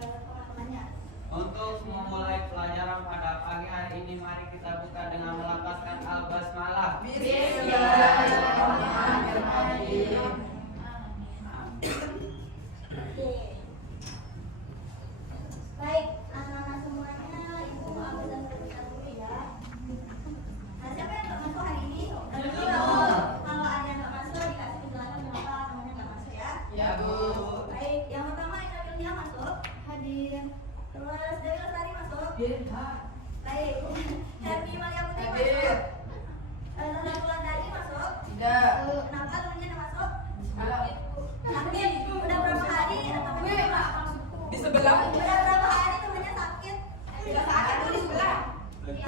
teman-temannya. Untuk memulai pelajaran pada pagi hari ini, mari kita buka dengan melafazkan al-basmalah. Bismillahirrahmanirrahim. Baik, anak-anak semuanya, ibu ambil dan berbicara dulu ya. Nah, siapa yang nggak masuk hari ini? Kalau ada yang nggak masuk, dikasih penjelasan kenapa namanya nggak masuk ya. Ya, Bu. Baik, yang pertama Ina masuk. Hadir. Terus Dewi Lestari masuk. Baik. Happy Malia Putri masuk. Nurul Dari masuk. Tidak. Kenapa temennya nggak masuk? Halo. Sakit. Udah berapa hari atau berapa? Di sebelah. Udah berapa hari temennya sakit? Tidak sakit tuh di sebelah. Oke,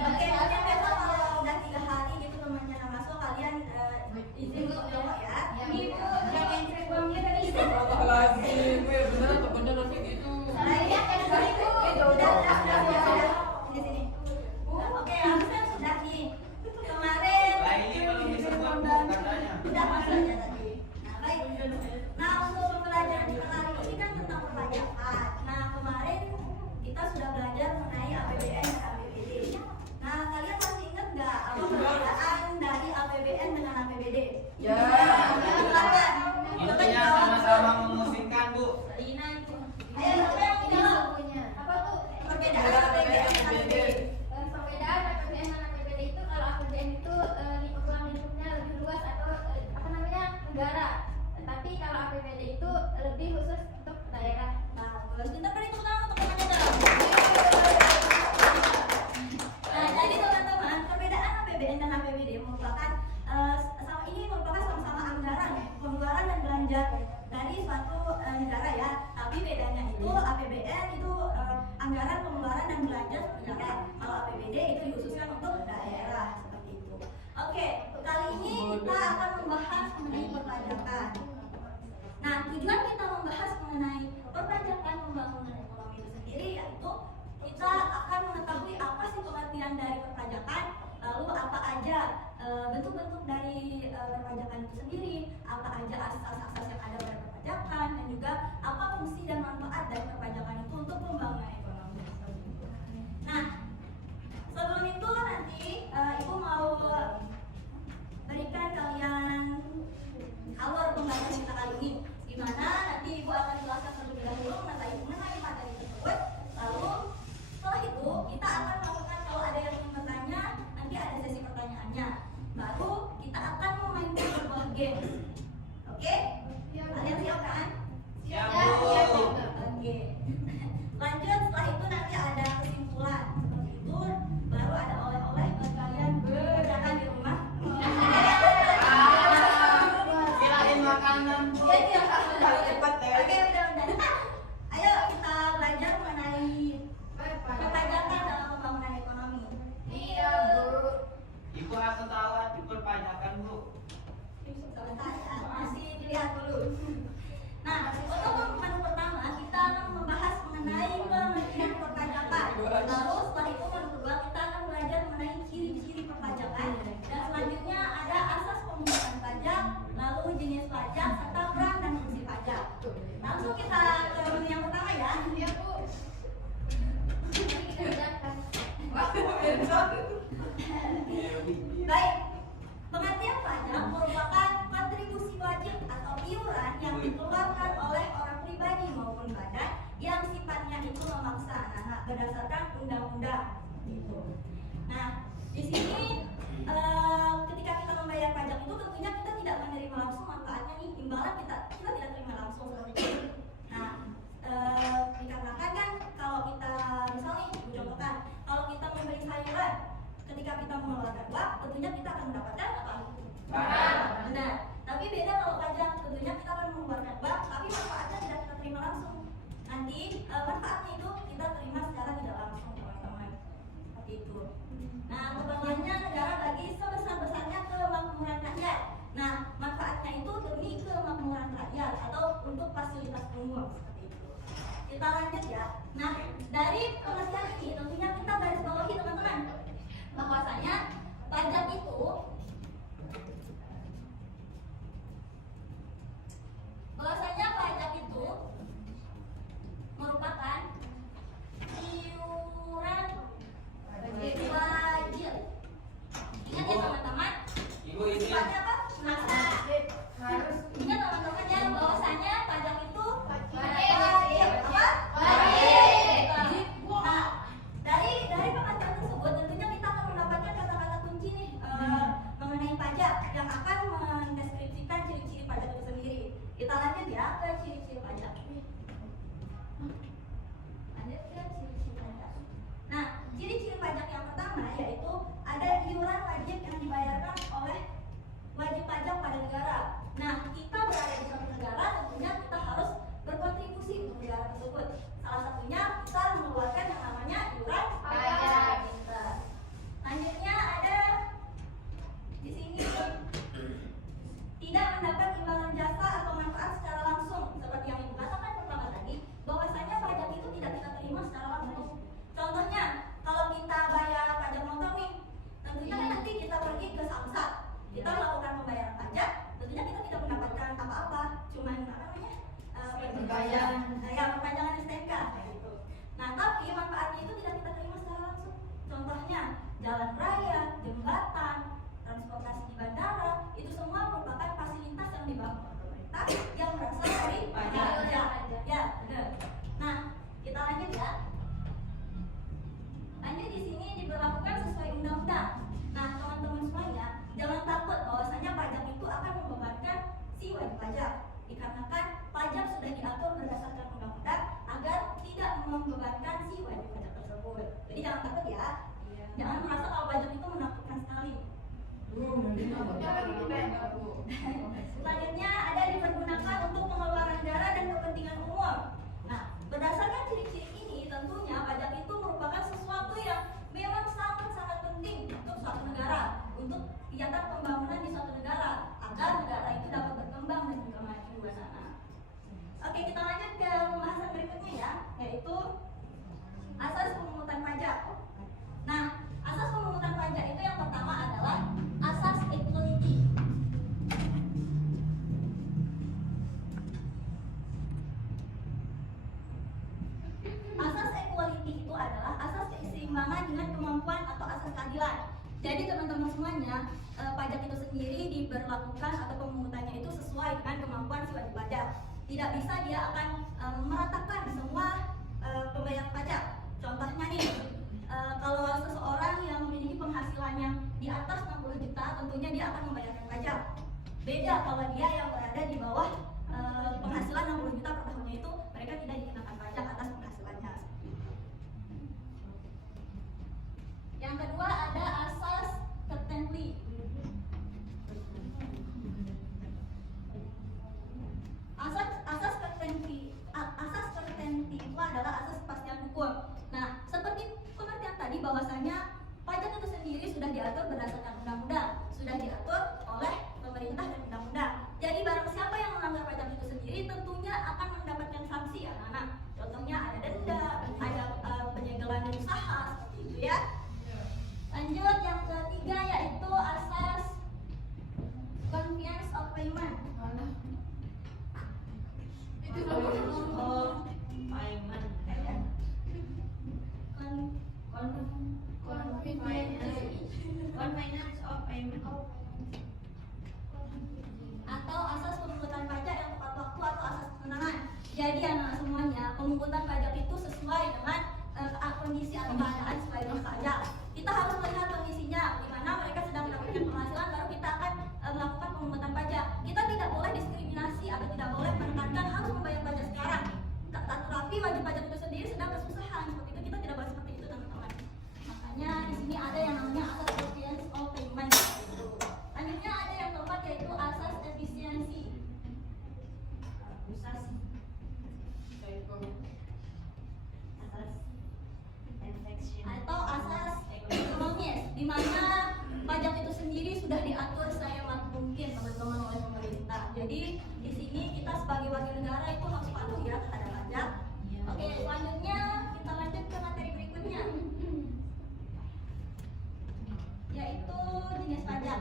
mungkin besok kalau udah 3 hari gitu temannya nggak masuk, kalian izin untuk jawab ya. Ibu, jangan cek uangnya dari ibu. Astagfirullahaladzim, bener atau bener tapi gitu. Udah. Di sini. Oke, harusnya sudah nih. Kemarin Laili belum disebut Bu katanya. udah masuk aja tadi. Nah, baik. Nah, untuk pembelajaran kita kali ini kan tentang perpajakan. Nah, kemarin kita sudah belajar mengenai APBN dan APBD. Nah, kalian masih ingat nggak apa perbedaan dari APBN dengan APBD? Ya. Silakan. Intinya sama-sama memusingkan, Bu. Ayo, siapa yang jawab? Apa tuh perbedaan APBN dan APBD? Perbedaan APBN dan APBD itu kalau APBN itu ruang lingkupnya lebih luas atau negara. Tetapi kalau APBD itu lebih khusus untuk daerah. Nah, terus kita beri tepuk tangan untuk temannya dong. Nah, jadi teman-teman, perbedaan APBN dan APBD merupakan sama-sama anggaran, pengeluaran dan belanja dari suatu negara ya. Tapi bedanya itu APBN itu anggaran, pengeluaran dan belanja negara. Kalau APBD itu dikhususkan untuk daerah seperti itu. Oke, kali ini kita akan membahas mengenai perpajakan. Nah, tujuan kita membahas mengenai perpajakan pembangunan ekonomi itu sendiri yaitu kita akan mengetahui apa sih pengertian dari perpajakan, lalu apa aja bentuk-bentuk dari perpajakan itu sendiri, apa aja asas-asas yang ada pada perpajakan, dan juga apa fungsi dan manfaat dari perpajakan itu untuk pembangunan ekonomi. Nah, sebelum itu nanti Ibu mau berikan kalian alur pembahasan kita kali ini, di mana nanti Ibu akan jelaskan terlebih dahulu mengenai materi tersebut. Lalu setelah itu kita akan melakukan, kalau ada yang ingin bertanya, nanti ada sesi pertanyaannya. Baru kita akan memainkan sebuah game. Oke? Kalian siap kan? Siap, Siap. Bu. Oke. Lanjut, setelah itu nanti ada kesimpulan. Seperti itu, baru ada oleh-oleh buat kalian berjalan di rumah. Kirain makanan. Iya. Cepat ya. Oke, udah. Ayo kita belajar mengenai perpajakan dalam pembangunan ekonomi. Iya, Bu. Ibu aku tahu arti perpajakan, Bu. Sebentar ya, masih dilihat dulu. Nah, untuk menu pertama kita akan membahas mengenai pengertian perpajakan. Lalu setelah itu menu kedua kita akan belajar mengenai ciri-ciri perpajakan. Dan selanjutnya ada asas pemungutan pajak, lalu jenis pajak, serta peran dan fungsi pajak. Langsung kita ke menu yang pertama ya. Iya, Bu. Mari kita kerjakan. Baik, pengertian pajak merupakan kontribusi wajib atau iuran yang dikeluarkan oleh orang pribadi maupun badan yang sifatnya itu memaksa berdasarkan undang-undang. Gitu. Nah, di sini ketika kita membayar pajak itu tentunya kita tidak menerima langsung manfaatnya nih, imbalan kita tidak terima langsung seperti itu. Nah, dikarenakan kan kalau kita misalnya contohkan, kalau kita membeli sayuran, ketika kita mengeluarkan uang, tentunya kita akan mendapatkan apa? Benar. Tapi beda kalau pajak, tentunya kita akan mengeluarkan uang, tapi manfaatnya tidak kita terima langsung. Nanti manfaatnya itu kita terima secara tidak langsung, teman-teman. Seperti itu. Nah, kebanggaannya negara bagi sebesar-besarnya kemakmuran rakyat. Nah, manfaatnya itu demi kemakmuran rakyat atau untuk fasilitas umum. Seperti itu. Kita lanjut ya. Nah, dari pengertian ini tentunya kita garis bawahi teman-teman, bahwasanya pajak itu ya perpanjangan STNK kayak gitu. Nah, tapi manfaatnya itu tidak kita terima secara langsung. Contohnya jalan raya, jembatan, transportasi di bandara, itu semua merupakan fasilitas yang dibangun oleh pemerintah yang berasal dari pajak. Ya, benar. Nah, kita lanjut ya. Lanjut, di sini diberlakukan sesuai undang-undang. Nah, teman-teman semuanya, jangan takut bahwasanya pajak itu akan membebankan si wajib pajak. Dikarenakan pajak sudah diatur berdasarkan undang-undang agar tidak membebankan si wajib pajak tersebut. Jadi jangan takut ya. Jangan merasa kalau pajak itu menakutkan sekali. Selanjutnya ada dipergunakan untuk pengeluaran negara dan kepentingan umum. Nah, berdasarkan ciri-ciri ini, tentunya pajak itu merupakan sesuatu yang memang sangat-sangat penting untuk suatu negara, untuk kegiatan pembangunan di suatu negara, agar negara itu dapat berkembang dan juga maju di sana. Oke, kita lanjut ke pembahasan berikutnya ya, yaitu asas pemungutan pajak. Nah, asas pemungutan pajak itu yang pertama adalah asas equality. Asas equality itu adalah asas keseimbangan dengan kemampuan atau asas keadilan. Jadi teman-teman semuanya, pajak itu sendiri diberlakukan atau pemungutannya itu sesuai dengan kemampuan si wajib pajak. Tidak bisa dia akan meratakan semua pembayar pajak. Contohnya nih, kalau seseorang yang memiliki penghasilan yang di atas 60 juta, tentunya dia akan membayarkan pajak. Beda kalau dia yang berada di bawah penghasilan 60 juta per tahunnya, itu mereka tidak dikenakan pajak atas penghasilannya. Yang kedua ada asas certainty. Asas certainty itu adalah asas kepastian hukum. Nah, seperti pengertian tadi bahwasanya pajak itu sendiri sudah diatur berdasarkan undang-undang, sudah diatur oleh pemerintah dan undang-undang. Jadi barang siapa yang melanggar pajak itu sendiri tentunya akan mendapatkan sanksi, anak-anak. Contohnya ada denda, ada penyegelan usaha, seperti itu ya. Lanjut, yang ketiga yaitu asas convenience of payment. Itu Convenience of payment. Atau asas pemungutan pajak yang tepat waktu atau asas ketenangan. Jadi anak-anak semuanya, pemungutan pajak itu sesuai dengan kondisi atau keadaan si wajib pajak. Kita harus melihat kondisinya, di mana mereka sedang mendapatkan penghasilan, baru kita akan melakukan pemungutan pajak. Kita tidak boleh diskriminasi atau tidak boleh menekankan harus membayar pajak sekarang. Tetapi wajib pajak itu sendiri sedang kesusahan, seperti itu kita tidak boleh seperti itu, teman-teman. Makanya di sini ada yang namanya asas convenience of payment. Selanjutnya ada yang keempat yaitu asas efisiensi. Atau asas ekonomis, di mana pajak itu sendiri sudah diatur sehemat mungkin, teman-teman, oleh pemerintah. Jadi di sini kita sebagai warga negara itu harus patuh ya terhadap pajak. Oke, selanjutnya kita lanjut ke materi berikutnya, yaitu jenis pajak.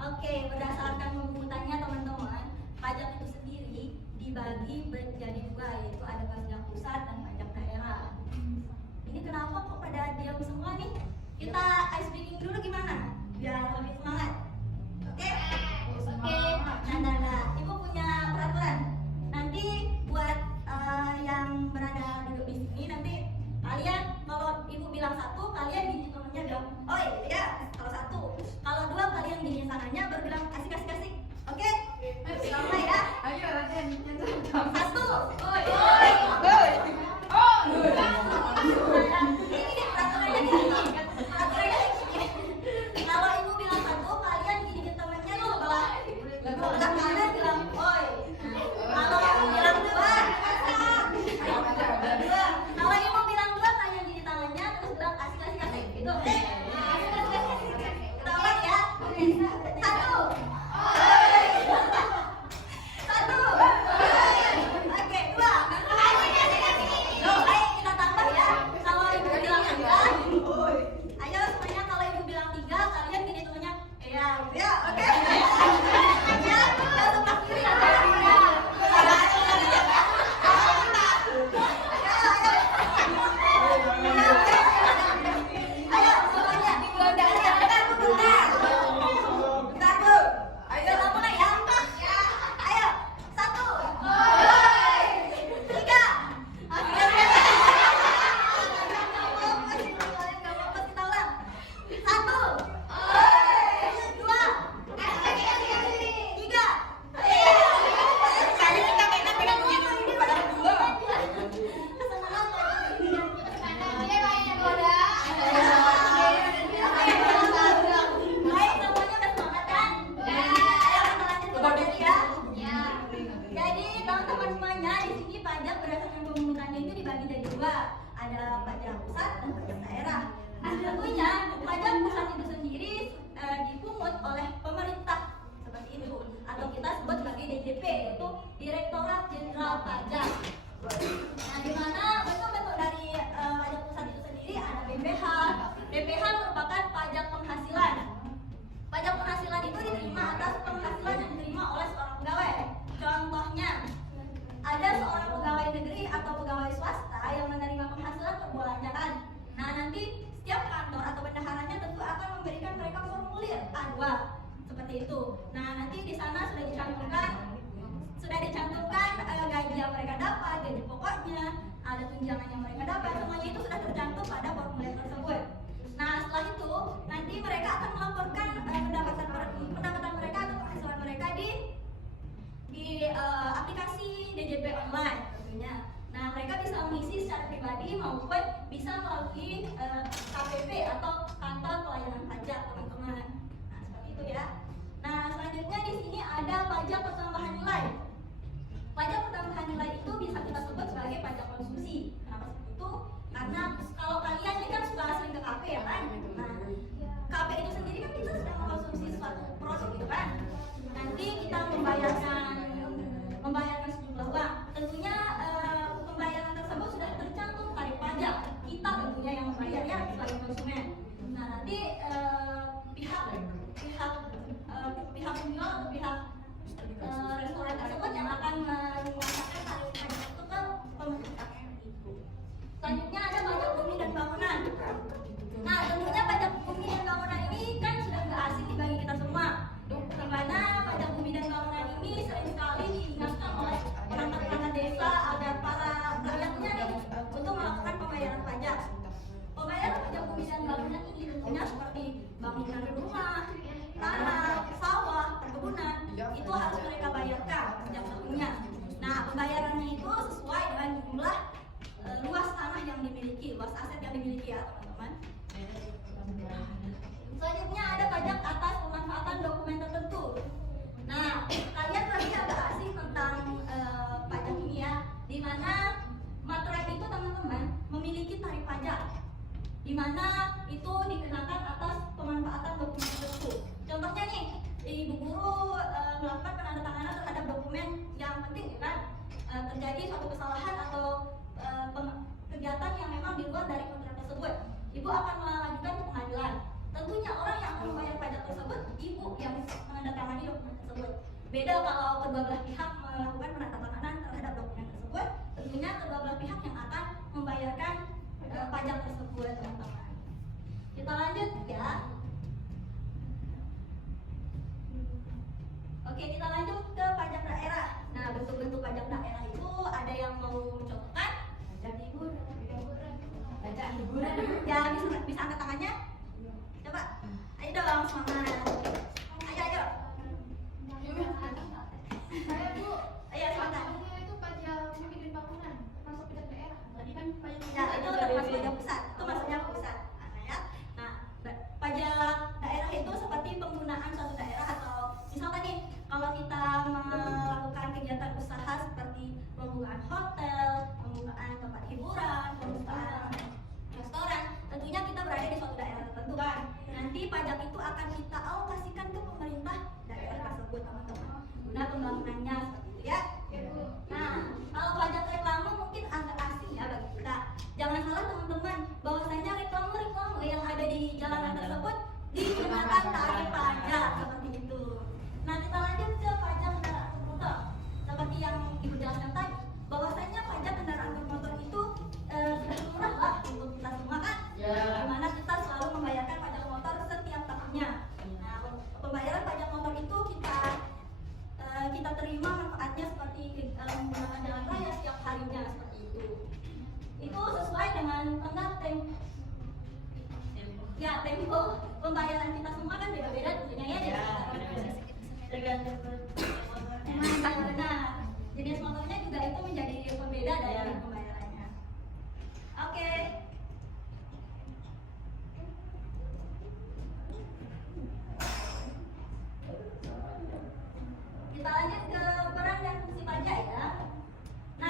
Oke, berdasarkan pemungutannya, teman-teman, pajak itu sendiri dibagi menjadi dua, yaitu ada pajak pusat dan pajak daerah. Ini kenapa kok pada diam semua nih? Kita ice breaking dulu gimana? Biar lebih semangat. Oke? Nah, Ibu punya peraturan. Nanti buat yang berada duduk di sini, nanti kalian kalau Ibu bilang satu, kalian gini temennya bilang, oh iya, kalau satu. Kalau dua, kalian gini tangannya baru bilang asik. Oke? Sama ya? Ayo Raden, Satu. Oi. Ini peraturannya gini. Kalau Ibu bilang satu, kalian gini temennya itu sebelah kanan bilang Nah, di sini pajak berdasarkan pemungutannya itu dibagi jadi dua, ada pajak pusat dan pajak daerah. Nah, tentunya pajak pusat itu sendiri dipungut oleh pemerintah seperti itu, atau kita sebut sebagai DJP, yaitu Direktorat Jenderal Pajak. Nah, di mana bentuk-bentuk dari pajak pusat itu sendiri ada BPH. BPH merupakan pajak penghasilan. Pajak penghasilan itu diterima atas penghasilan yang diterima oleh seorang pegawai. Contohnya, ada seorang pegawai negeri atau pegawai swasta yang menerima penghasilan per bulannya kan. Nah, nanti setiap kantor atau bendaharanya tentu akan memberikan mereka formulir A2 seperti itu. Nah, nanti di sana sudah dicantumkan gaji yang mereka dapat, gaji pokoknya, ada tunjangan yang mereka dapat, semuanya itu sudah tercantum pada formulir tersebut. Nah, setelah itu nanti mereka akan melaporkan pendapatan mereka atau penghasilan mereka di aplikasi DJP online tentunya. Nah, mereka bisa mengisi secara pribadi maupun bisa melalui KPP atau kantor pelayanan pajak, teman-teman. Nah, seperti itu ya. Nah, selanjutnya di sini ada pajak pertambahan nilai. Pajak pertambahan nilai itu bisa kita sebut sebagai pajak konsumsi. Kenapa seperti itu? Karena kalau kalian ini kan suka sering ke kafe ya kan? Nah, kafe itu sendiri kan kita sedang mengkonsumsi suatu produk gitu kan? Nanti kita membayarkan sejumlah uang. Tentunya pembayaran tersebut sudah tercantum tarif pajak. Kita tentunya yang membayarnya sebagai konsumen. Nah, nanti pihak penjual atau pihak restoran tersebut yang akan mengenakan tarif pajak itu ke pemerintah. Selanjutnya ada pajak bumi dan bangunan. Nah, tentunya pajak bumi dan bangunan ini kan sudah nggak asing bagi kita semua. Karena pajak bumi dan bangunan ini sering sekali diingatkan oleh perangkat-perangkat desa agar para rakyatnya nih untuk melakukan pembayaran pajak. Pembayaran pajak bumi dan bangunan ini tentunya seperti bangunan rumah, tanah, sawah, perkebunan, itu harus mereka bayarkan setiap tahunnya. Nah, pembayarannya itu sesuai dengan jumlah luas tanah yang dimiliki, luas aset yang dimiliki ya teman-teman. Selanjutnya ada pajak atas pemanfaatan dokumen tertentu. Nah, kalian pasti agak asing tentang pajak ini ya, di mana materai itu teman-teman memiliki tarif pajak, di mana itu dikenakan atas pemanfaatan dokumen tertentu. Contohnya nih, ibu guru melakukan penandatanganan terhadap dokumen yang penting kan, terjadi suatu kesalahan atau kegiatan yang memang di luar dari kontrak tersebut, ibu akan melanjutkan ke pengadilan. Tentunya orang yang akan membayar pajak tersebut ibu yang menandatangani dokumen tersebut. Beda kalau kedua belah pihak melakukan penandatanganan terhadap dokumen tersebut, tentunya kedua belah pihak yang akan membayarkan pajak tersebut, teman-teman. Kita lanjut ya. Oke, kita lanjut ke pajak daerah. Nah, bentuk-bentuk pajak daerah itu ada yang mau mencontohkan? Pajak hiburan. Ya, bisa angkat tangannya? Coba. Ayo dong, semangat. Ayo. Saya Bu, Ayo semangat. itu pajak bumi dan bangunan, termasuk pajak daerah. Tadi kan pajak Ya, itu termasuk pajak pusat. Itu maksudnya pusat. Ya. Nah, pajak daerah itu seperti penggunaan suatu daerah atau misalkan nih, kalau kita melakukan kegiatan usaha seperti pembukaan hotel, pembukaan tempat hiburan, pembukaan restoran, tentunya kita berada di suatu daerah tertentu kan. Nanti pajak itu akan kita alokasikan ke pemerintah daerah tersebut, teman-teman. Guna pembangunannya seperti itu ya. Nah, kalau pajak reklame mungkin agak asing ya bagi kita. Jangan salah teman-teman, bahwasanya reklame yang ada di jalanan tersebut dikenakan tarif pajak seperti itu. Nah, kita lanjut ke pajak kendaraan bermotor. Seperti yang Ibu jelaskan tadi, bahwasanya pajak kendaraan bermotor itu sudah lumrah lah untuk kita semua kan. Dimana kita selalu membayarkan pajak motor setiap tahunnya. Nah, pembayaran pajak motor itu kita terima manfaatnya seperti menggunakan jalan raya setiap harinya seperti itu. Itu sesuai dengan tenggat tempo pembayaran kita semua kan beda-beda tentunya ya. Tergantung jenis motornya juga itu menjadi pembeda dari pembayarannya. Oke. Kita lanjut ke peran dan fungsi pajak ya. Nah,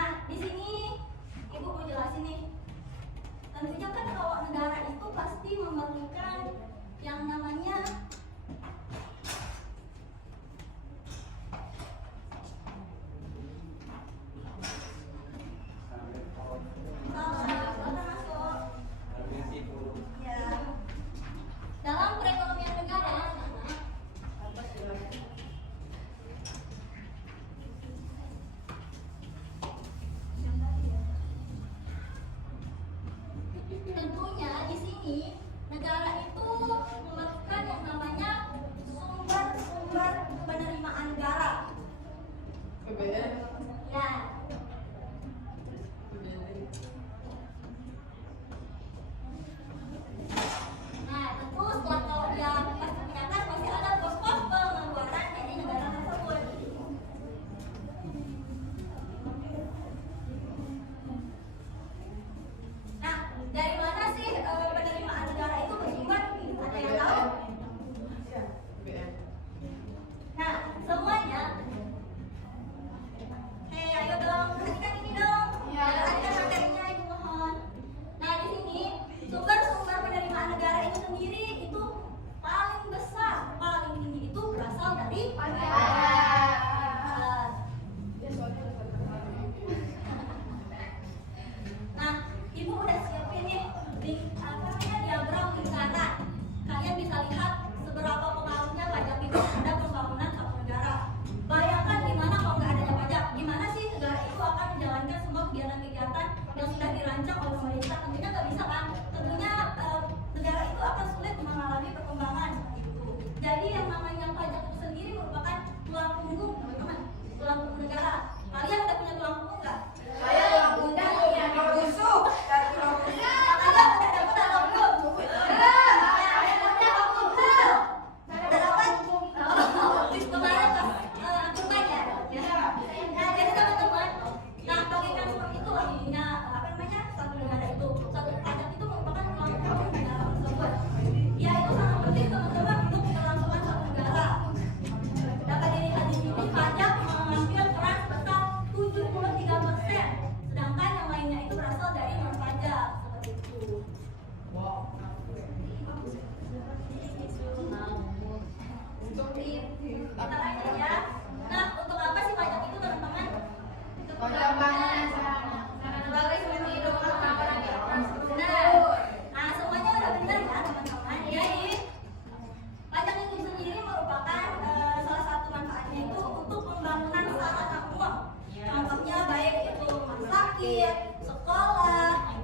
sakit, sekolah,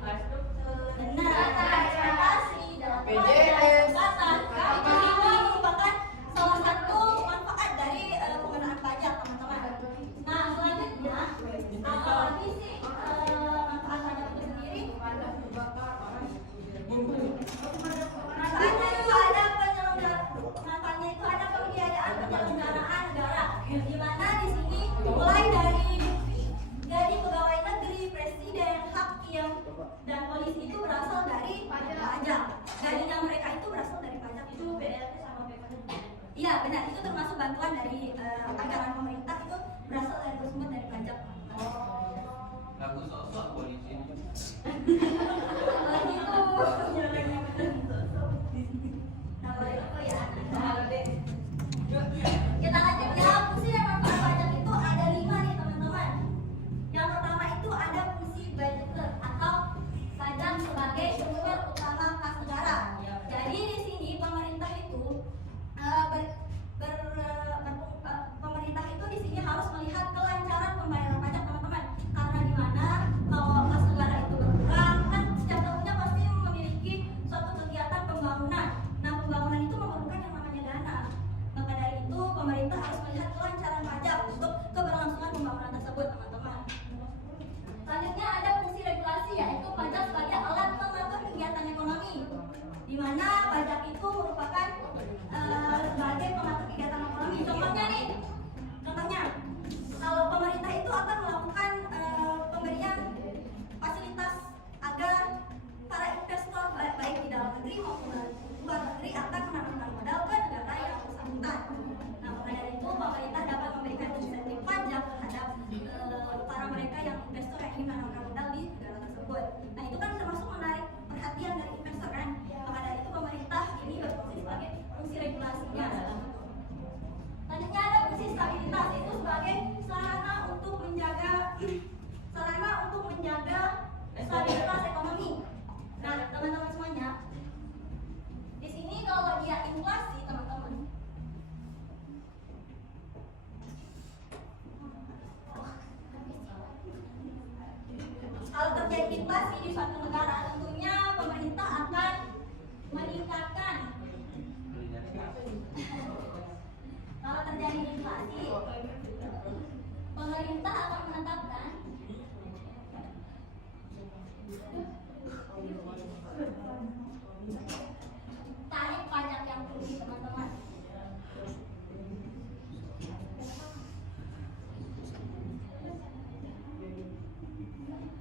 benar, transportasi, dalam BPJS. jembatan. Itu semua merupakan salah satu manfaat dari pengenaan pajak, teman-teman. Nah, selanjutnya apalagi sih manfaat pajak itu sendiri? Manfaatnya itu ada pembiayaan penyelenggaraan negara, di mana di sini mulai dari gaji pegawai negeri, presiden, hakim, dan polisi itu berasal dari pajak. Gajinya mereka itu berasal dari pajak. Itu BLT sama BPJS. Iya benar, itu termasuk bantuan dari anggaran pemerintah, itu berasal dari bersumber dari pajak. Lagu sosok polisi. Kalau gitu, nah kalau itu ya. Kita lanjut ya, fungsi dan manfaat pajak itu ada 5 nih teman-teman. Yang pertama itu ada fungsi budgeter atau pajak sebagai sumber utama kas negara. Jadi di sini pemerintah itu pemerintah itu di sini harus melihat kelancaran pembayaran pajak, teman-teman. Karena di mana kalau kas negara itu berkurang, kan setiap tahunnya pasti memiliki suatu kegiatan pembangunan. Nah, pembangunan itu memerlukan yang namanya dana. Maka dari itu pemerintah harus melihat kelancaran pajak untuk keberlangsungan pembangunan tersebut, teman-teman. Selanjutnya ada fungsi regulasi, yaitu pajak sebagai alat pengatur kegiatan ekonomi, di mana pajak itu merupakan sebagai pengatur kegiatan ekonomi. Contohnya, kalau pemerintah itu akan melakukan pemberian fasilitas agar para investor baik di dalam negeri maupun luar negeri akan menanamkan modal ke negara yang bersangkutan. Nah, maka dari itu pemerintah dapat memberikan insentif pajak terhadap para mereka yang investor yang ingin menanamkan modal di negara tersebut. Nah, itu kan termasuk menarik perhatian dari investor kan. Maka dari itu pemerintah ini berfungsi sebagai fungsi regulasinya. Selanjutnya ada fungsi stabilitas, itu sebagai sarana untuk menjaga stabilitas ekonomi. Nah, teman-teman semuanya, di sini kalau dia inflasi, teman-teman, kalau terjadi inflasi di suatu negara, tentunya pemerintah akan meningkatkan. Kalau terjadi inflasi, pemerintah akan menetapkan tarif pajak yang tinggi, teman-teman.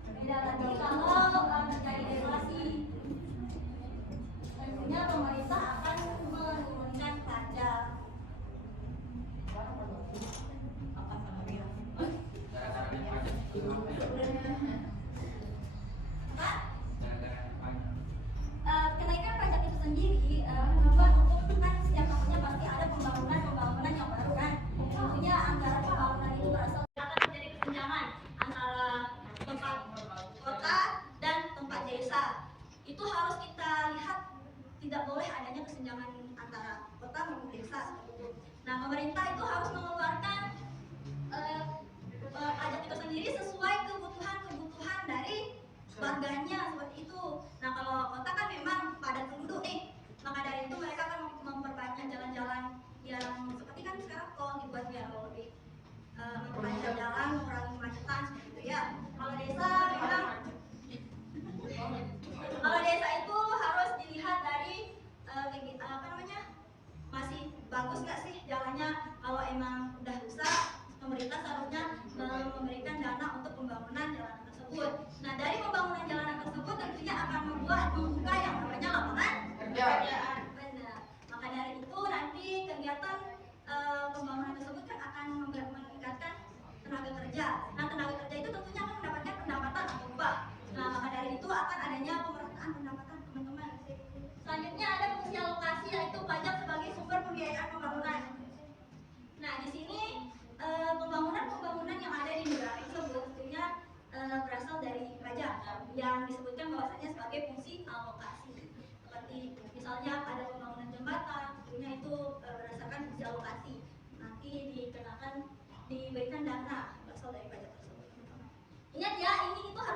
Beda lagi kalau terjadi deflasi, tentunya pemerintah akan menurunkan pajak. Kenaikan pajak itu sendiri membuat untuk kan setiap tahunnya pasti ada pembangunan yang baru kan. Tentunya anggaran pembangunan itu berasal akan terjadi kesenjangan antara tempat kota dan tempat desa. Itu harus kita lihat, tidak boleh adanya kesenjangan antara kota maupun desa seperti itu. Nah, pemerintah itu harus mengeluarkan pajak itu sendiri sesuai kebutuhan dari warganya seperti itu. Nah, kalau kota kan memang padat penduduk nih, maka dari itu mereka akan memperbanyak jalan-jalan yang seperti kan sekarang tol dibuat biar lebih memperbanyak jalan, mengurangi kemacetan seperti itu ya. Kalau desa itu harus dilihat dari masih bagus nggak sih jalannya. Kalau emang udah rusak, pemerintah seharusnya memberikan dana untuk pembangunan jalanan tersebut. Nah, dari pembangunan jalanan tersebut tentunya akan membuka yang namanya lapangan pekerjaan. Benar. Maka dari itu nanti kegiatan pembangunan tersebut kan akan meningkatkan tenaga kerja. Nah, tenaga kerja itu tentunya akan mendapatkan pendapatan atau upah. Nah, maka dari itu akan adanya pemerataan pendapatan, teman-teman. Selanjutnya ada fungsi alokasi, yaitu pajak sebagai sumber pembiayaan pembangunan. Nah, di sini pembangunan yang ada di negara tersebut tentunya berasal dari pajak yang disebutkan bahwasanya sebagai fungsi alokasi. Seperti misalnya ada pembangunan jembatan, tentunya itu berdasarkan fungsi alokasi. Nanti diberikan dana berasal dari pajak tersebut. Ingat ya, ini itu harus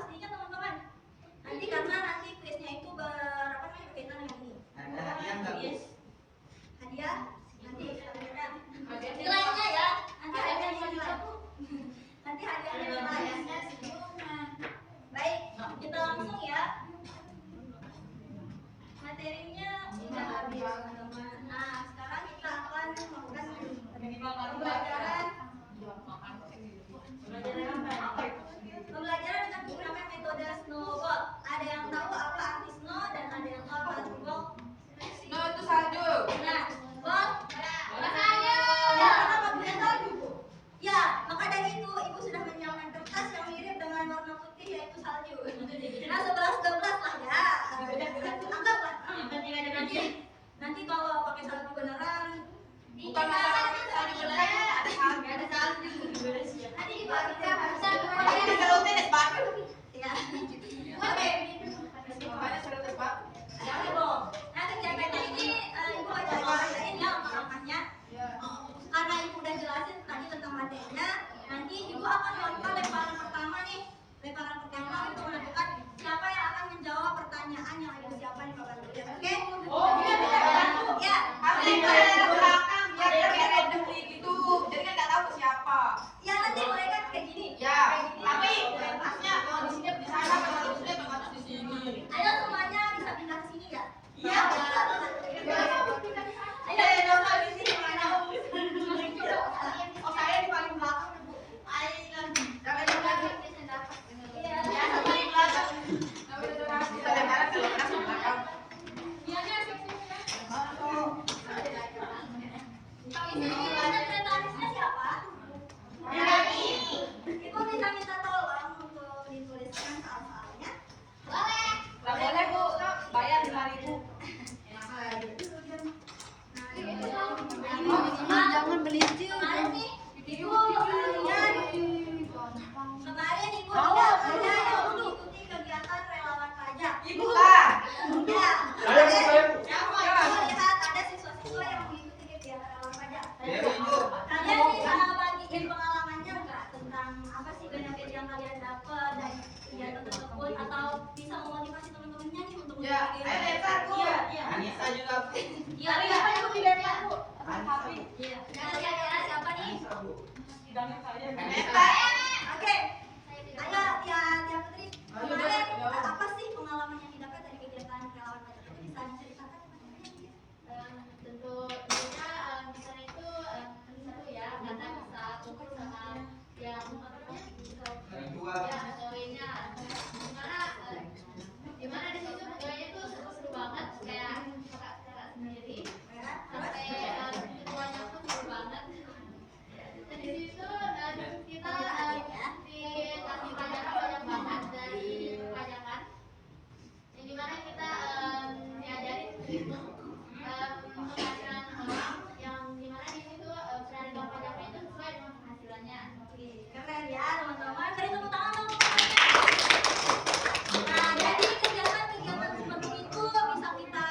putih yaitu salju. Nah 11-12 lah ya. Anggaplah. Nanti kalau pakai salju beneran Bukan masalah salju beneran, ada salju. Ada salju. Nanti di bawah kita harus Ada seloteh es batu. ya. Oke. Ada seloteh batu. Jangan dong. Nah kegiatannya ini ibu bacain ya langkah-langkahnya. Karena ibu udah jelasin tadi tentang materinya, nanti ibu akan melakukan lemparan pertama nih. Lemparan pertama untuk menentukan siapa yang akan menjawab pertanyaan yang ibu siapkan di papan tulis. Oke? Oh, Jadi, ya. Harus lemparan ke belakang biar kayak random gitu. Jadi kan nggak tahu siapa. Ya nanti mereka kayak gini. Ya, tapi pasnya kalau di sini di sana kalau di sini atau di sini. Ayo semuanya bisa pindah ke sini ya. Iya. Ayo coba di sini mana? Oh, saya di paling belakang, Bu. Ayo nanti. Jangan lagi. Iya. Ya, sama di belakang. Kita lemparan ke belakang ke belakang. Ini ada kretarisnya siapa? Ibu bisa minta tolong untuk dituliskan soal-soalnya. Boleh. Nggak boleh, Bu. Bayar 5.000. Jangan belinci. Kemarin nih, ibu kalian kemarin ibu tidak ada yang mengikuti kegiatan relawan pajak. Ibu lah. Ya. Ibu lihat ada siswa-siswa yang mengikuti kegiatan relawan pajak. Ya, Ibu. Kalian bisa bagiin pengalamannya nggak tentang apa sih benefit yang kalian dapat dari kegiatan tersebut atau bisa memotivasi teman-temannya nih untuk Ya, mengikuti ayo lempar, Bu. Anissa juga. Iya, iya. Ibu dilempar, Bu. Iya. Kira-kira siapa nih? Lempar. Oke. Ayo, Tia Putri. Ayo, Kemarin jawab. apa sih pengalaman yang didapat dari kegiatan relawan pajak itu? Bisa diceritakan? Tentu tentunya di sana itu seru ya karena bisa kumpul sama yang apa namanya Yang tua. ya pegawainya dimana di situ pegawainya tuh seru banget kayak kakak sendiri sampai ketuanya pun seru banget dan di situ kita dikasih pajakan banyak banget dari pajakan yang dimana kita diajarin untuk penghasilan orang yang dimana di situ penarikan pajaknya itu sesuai dengan penghasilannya. Keren ya teman-teman. Beri tepuk tangan dong. Nah, jadi kegiatan-kegiatan seperti itu bisa kita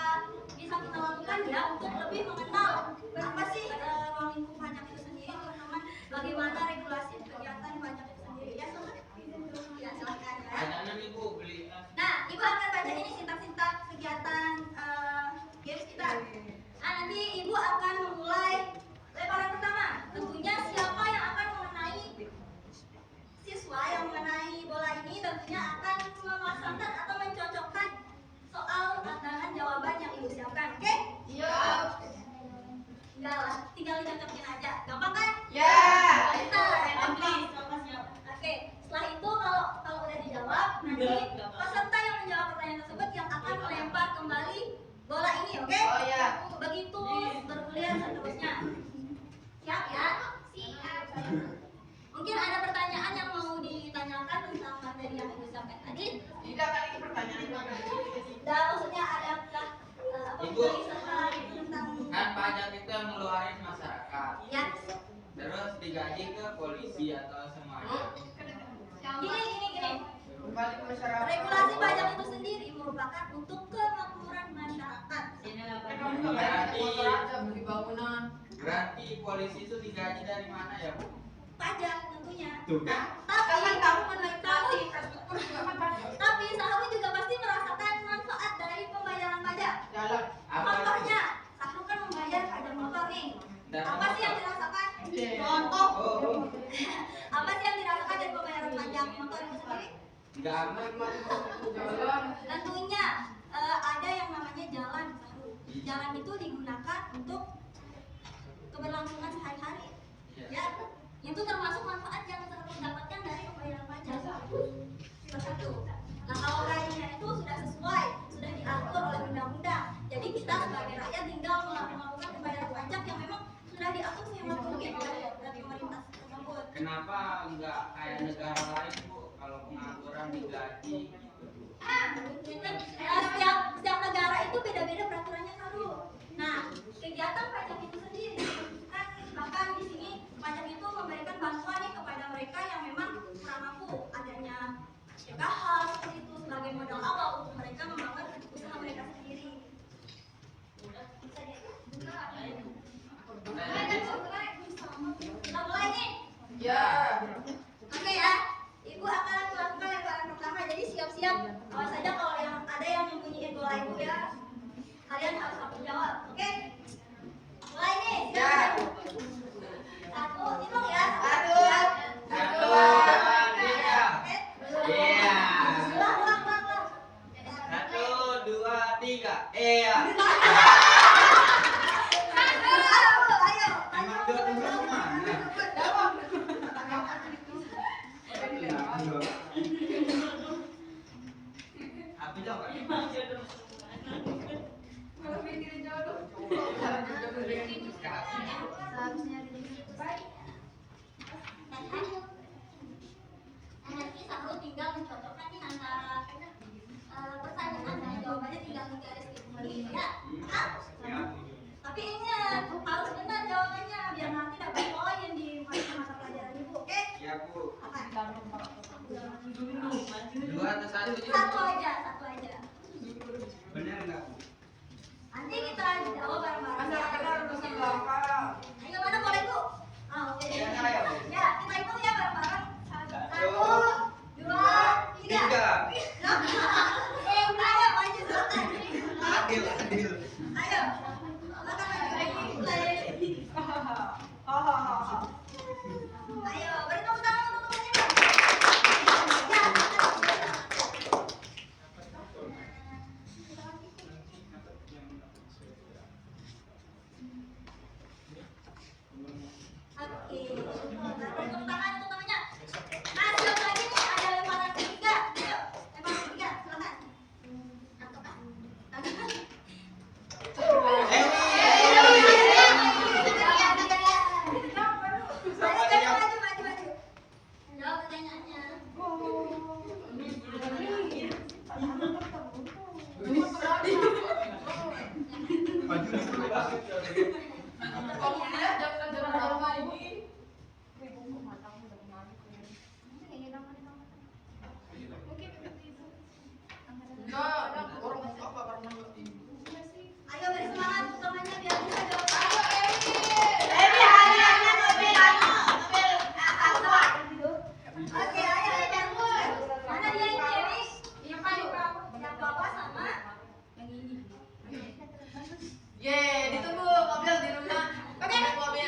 lakukan ya untuk lebih mengenal apa sih ruang lingkup pajak itu sendiri, teman-teman. Bagaimana regulasi kegiatan pajak itu sendiri ya, teman. Ya, silakan ya. Banyaknya nih, Bu, beli. Nah, ibu akan baca ini sintak-sintak kegiatan games kita. Nah, nanti ibu akan memulai lemparan pertama. Tentunya siapa yang akan mengenai siswa yang mengenai bola ini tentunya akan memasangkan atau mencocokkan soal dengan jawaban yang ibu siapkan. Oke? Iya. Enggak lah, tinggal dicocokin aja. Gampang kan? Ya. Nanti. Oke, setelah itu kalau udah dijawab, nanti peserta yang menjawab pertanyaan tersebut yang akan melempar kembali bola ini, oke? Oh ya. Begitu bergulir seterusnya. Siap ya? Siap. Mungkin ada pertanyaan yang mau ditanyakan tentang materi yang ibu sampaikan tadi? Tidak kali ini pertanyaan itu. Dan maksudnya adakah Ibu. tulisan tentang Kan pajak itu yang ngeluarin masyarakat. ya? Terus digaji ke polisi atau semuanya. Gini. Kembali ke masyarakat. Regulasi pajak itu sendiri merupakan untuk kemakmuran masyarakat. Kamu nggak bayar motor aja beli bangunan. Berarti polisi itu digaji dari mana ya, Bu? Pajak tentunya. Tuh kan. Kan Tapi kamu menikmati infrastruktur juga kan pajak. Tapi Sahru juga pasti merasakan manfaat dari pembayaran pajak. Jalan. Apa itu? Contohnya, Sahru kan membayar pajak motor nih. Dan Apa sih yang dirasakan? Contoh. Oh, Apa sih yang dirasakan dari pembayaran pajak motor itu sendiri? nggak aman. Jalan. Tentunya ada yang namanya jalan, Sahru. Jalan itu digunakan untuk keberlangsungan sehari-hari. Ya, itu termasuk manfaat yang Sahru dapatkan dari pembayaran pajak. Itu satu. Nah, kalau gajinya itu sudah sesuai, sudah diatur oleh undang-undang. Jadi kita sebagai rakyat tinggal melakukan pembayaran pajak yang memang sudah diatur sehingga mungkin oleh pemerintah tersebut. Kenapa nggak kayak negara lain, Bu? Kalau pengangguran digaji gitu. Setiap negara itu beda-beda peraturannya Karu. Nah, kegiatan pajak itu sendiri kan bahkan di sini pajak itu memberikan bantuan nih kepada mereka yang memang kurang mampu, adanya PKH seperti itu sebagai modal awal untuk mereka membangun usaha mereka sendiri. Kita mulai nih. Ya. Oke ya, Ibu akan melakukan lemparan pertama. Jadi siap-siap. Awas saja kalau yang ada yang membunyiin bola itu ya. Kalian harus langsung jawab. Oke? Mulai nih. Ya. Satu, hitung ya. Satu. Satu, dua, tiga. Oke? Iya. Ulang. Satu, dua, tiga. Iya. Ayo. Emang dua tunggu mana? Aku jawab. Nanti Samsul tinggal mencocokkan nih antara pertanyaan dan jawabannya tinggal digaris titik ya. Tapi ingat harus benar jawabannya biar nanti dapat poin di mata pelajaran Ibu, oke? Iya, Bu. Apa? Dua atau satu? Satu aja. Benar enggak, Bu? Nanti kita jawab bareng-bareng. Ayo mana boleh Bu? Oke. Ya, ayo. Ya, kita hitung ya bareng-bareng. Satu, dua, tiga. Ayo maju silakan. Adil. Ayo. Silakan maju. Ayo, beri tepuk tangan untuk teman-teman. Ya. Oke. Nah, beri tepuk tangan untuk temannya. Masuk lagi nih, ada lemparan ketiga. Ayo, lemparan ketiga, silakan. Tangkap, Kak. Tangkap. Maju. Jawab pertanyaannya. Ayo beri semangat untuk temannya biar bisa jawab. Oke, ayo Cembur. Mana dia yang kiri? Yang bawah sama yang ini. Ye, ditunggu mobil di rumah. Oke. Mobil.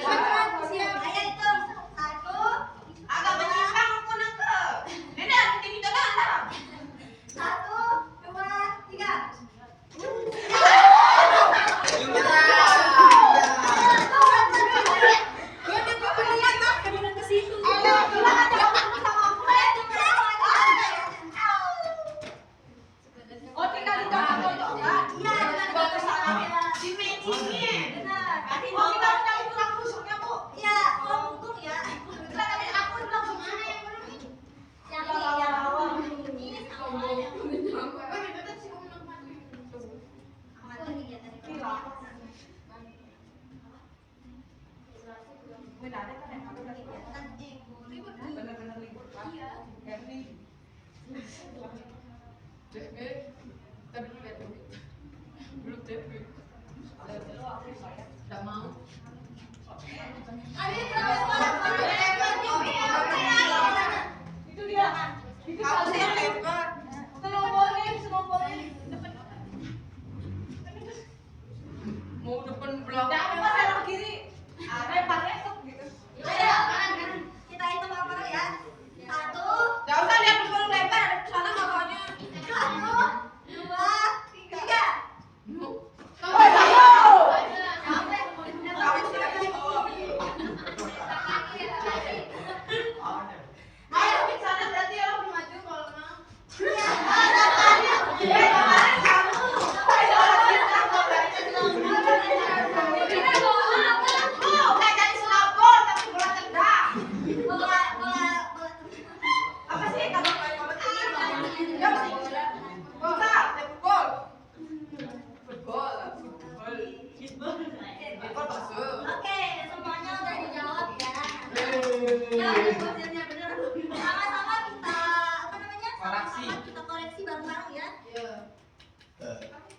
pertama kita koreksi bareng-bareng ya.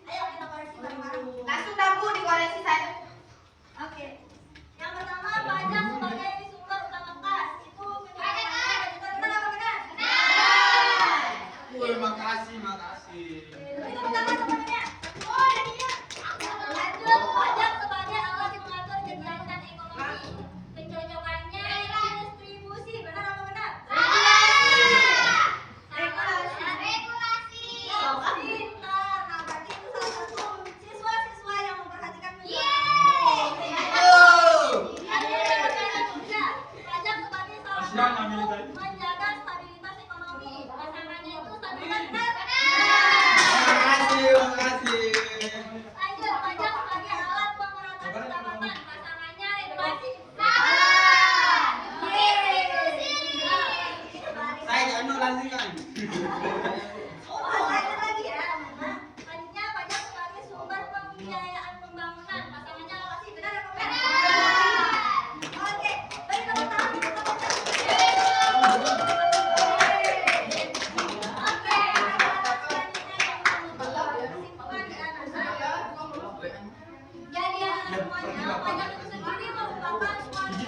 Ayo kita koreksi bareng-bareng. Langsung dah Bu dikoreksi saya. Oke. Yang pertama pajak sebagai sumber utama kas itu penyampaiannya benar apa benar? Woi, makasih, makasih. Itu pertama sebenarnya. Oh, jadinya. Lanjut, pajak sebagai alat yang mengatur kegiatan ekonomi. Pencocokannya distribusi, benar apa benar? Regulasi. Pintar. Nah, berarti itu salah satu siswa-siswa yang memperhatikan pajak sebagai salah satu menjaga stabilitas ekonomi. Pasangannya itu stabilitas benar? Makasih, makasih. Lanjut, pajak sebagai alat pemerataan pendapatan. Pasangannya regulasi. Saya anu lanjutkan. Lanjut lagi ya. Selanjutnya pajak sebagai sumber pembiayaan pembangunan. Pasangannya alokasi, benar apa benar? Oke, baik tepuk tangan untuk tepuk tangan. Oke, jadi semuanya pajak itu sendiri merupakan suatu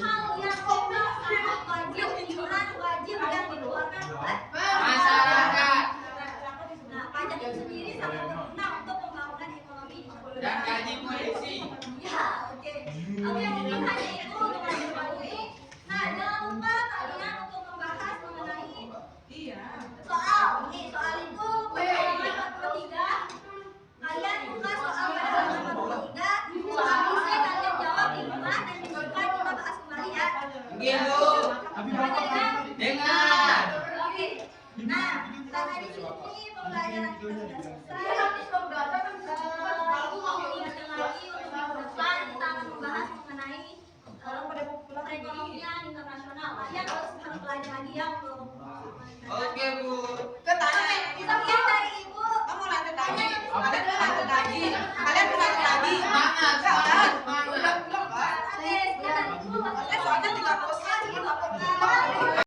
hal yang sangat wajib, iuran wajib yang dikeluarkan oleh Masyarakat Nah, pajak itu sendiri sangat berguna untuk pembangunan ekonomi. dan gaji polisi. Ya, oke. Aku yang mungkin hanya itu untuk mengetahui. Nah, jangan lupa kalian untuk membahas mengenai soal. Nih, soal itu halaman 43. Kalian buka soal pada halaman 43. Soal bisa kalian jawab di rumah dan disimpan kita bahas kembali ya. Gitu. Dengar? Dengar. Oke. Nah, karena di sini pembelajaran kita sudah selesai. Ibu mau ingatkan lagi untuk minggu depan kita akan membahas mengenai perekonomian internasional. Kalian harus belajar lagi ya untuk Oke, Bu.